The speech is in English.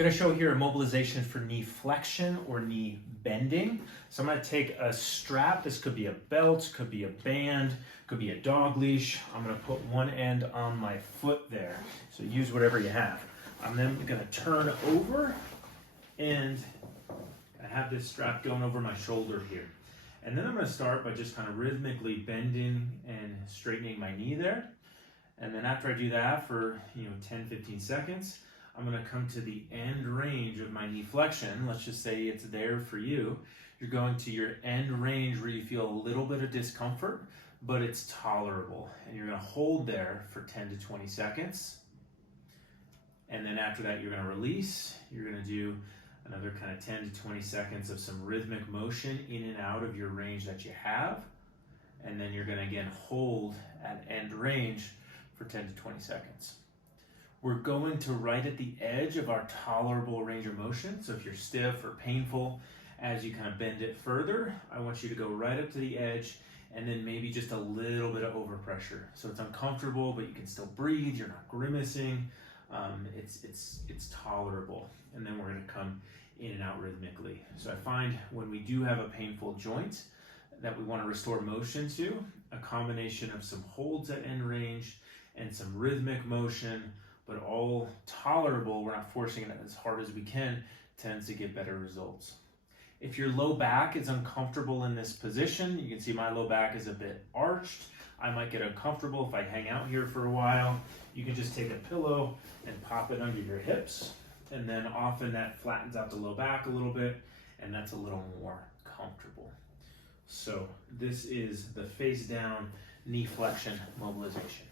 Going to show here a mobilization for knee flexion or knee bending. So I'm going to take a strap. This could be a belt, could be a band, could be a dog leash. I'm going to put one end on my foot there. So use whatever you have. I'm then going to turn over and I have this strap going over my shoulder here. And then I'm going to start by just kind of rhythmically bending and straightening my knee there. And then after I do that for 10-15 seconds, I'm going to come to the end range of my knee flexion. Let's just say it's there for you. You're going to your end range where you feel a little bit of discomfort, but it's tolerable. And you're going to hold there for 10 to 20 seconds. And then after that, you're going to release. You're going to do another kind of 10 to 20 seconds of some rhythmic motion in and out of your range that you have. And then you're going to again hold at end range for 10 to 20 seconds. We're going to right at the edge of our tolerable range of motion. So if you're stiff or painful, as you kind of bend it further, I want you to go right up to the edge and then maybe just a little bit of overpressure. So it's uncomfortable, but you can still breathe. You're not grimacing. It's tolerable. And then we're going to come in and out rhythmically. So I find when we do have a painful joint that we want to restore motion to, a combination of some holds at end range and some rhythmic motion, but all tolerable, we're not forcing it as hard as we can, tends to get better results. If your low back is uncomfortable in this position, you can see my low back is a bit arched. I might get uncomfortable if I hang out here for a while. You can just take a pillow and pop it under your hips, and then often that flattens out the low back a little bit, and that's a little more comfortable. So this is the face down knee flexion mobilization.